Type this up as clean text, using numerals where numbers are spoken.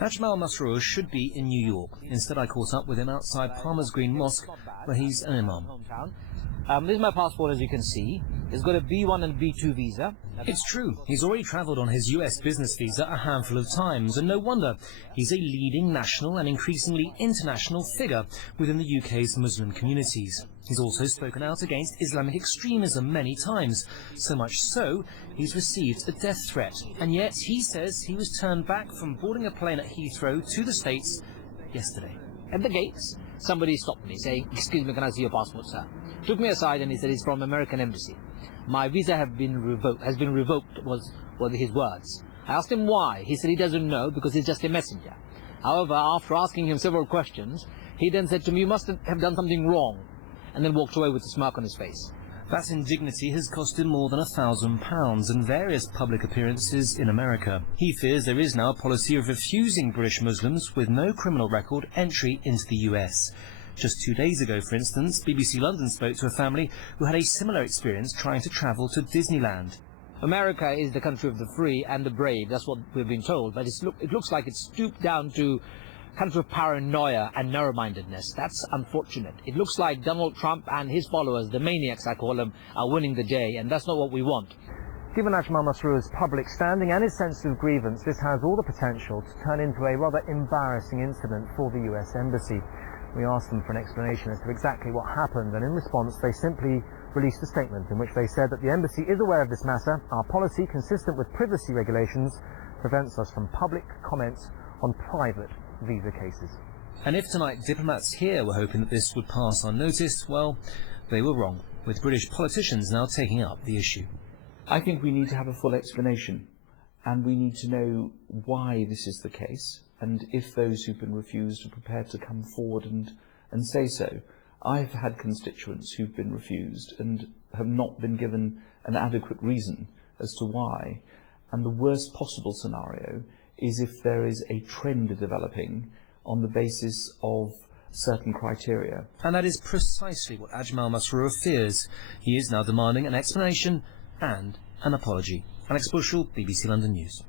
Ajmal Masroor should be in New York. Instead, I caught up with him outside Palmer's Green Mosque, where he's an imam. This is my passport, as you can see. It's got a B1 and B2 visa. It's true. He's already travelled on his US business visa a handful of times, and no wonder. He's a leading national and increasingly international figure within the UK's Muslim communities. He's also spoken out against Islamic extremism many times, so much so he's received a death threat. And yet he says he was turned back from boarding a plane at Heathrow to the States yesterday. At the gates, somebody stopped me saying, "Excuse me, can I see your passport, sir?" Took me aside and he said, "It's from American Embassy. My visa has been revoked," were his words. I asked him why. He said he doesn't know because he's just a messenger. However, after asking him several questions, he then said to me, "You must have done something wrong," and then walked away with a smirk on his face. That indignity has cost him more than £1,000 and various public appearances in America. He fears there is now a policy of refusing British Muslims with no criminal record entry into the US. Just 2 days ago, for instance, BBC London spoke to a family who had a similar experience trying to travel to Disneyland. America is the country of the free and the brave, that's what we've been told, but it looks like it's stooped down to kind of paranoia and narrow-mindedness. That's unfortunate. It looks like Donald Trump and his followers, the maniacs I call them, are winning the day, and that's not what we want. Given Ajmal Masroor's public standing and his sensitive grievance, this has all the potential to turn into a rather embarrassing incident for the US Embassy. We asked them for an explanation as to exactly what happened, and in response they simply released a statement in which they said that the embassy is aware of this matter. Our policy, consistent with privacy regulations, prevents us from public comments on private visa cases. And if tonight diplomats here were hoping that this would pass unnoticed, well, they were wrong, with British politicians now taking up the issue. I think we need to have a full explanation, and we need to know why this is the case, and if those who've been refused are prepared to come forward and say so. I've had constituents who've been refused and have not been given an adequate reason as to why, and the worst possible scenario is if there is a trend developing on the basis of certain criteria. And that is precisely what Ajmal Masroor fears. He is now demanding an explanation and an apology. Alex Bushell, BBC London News.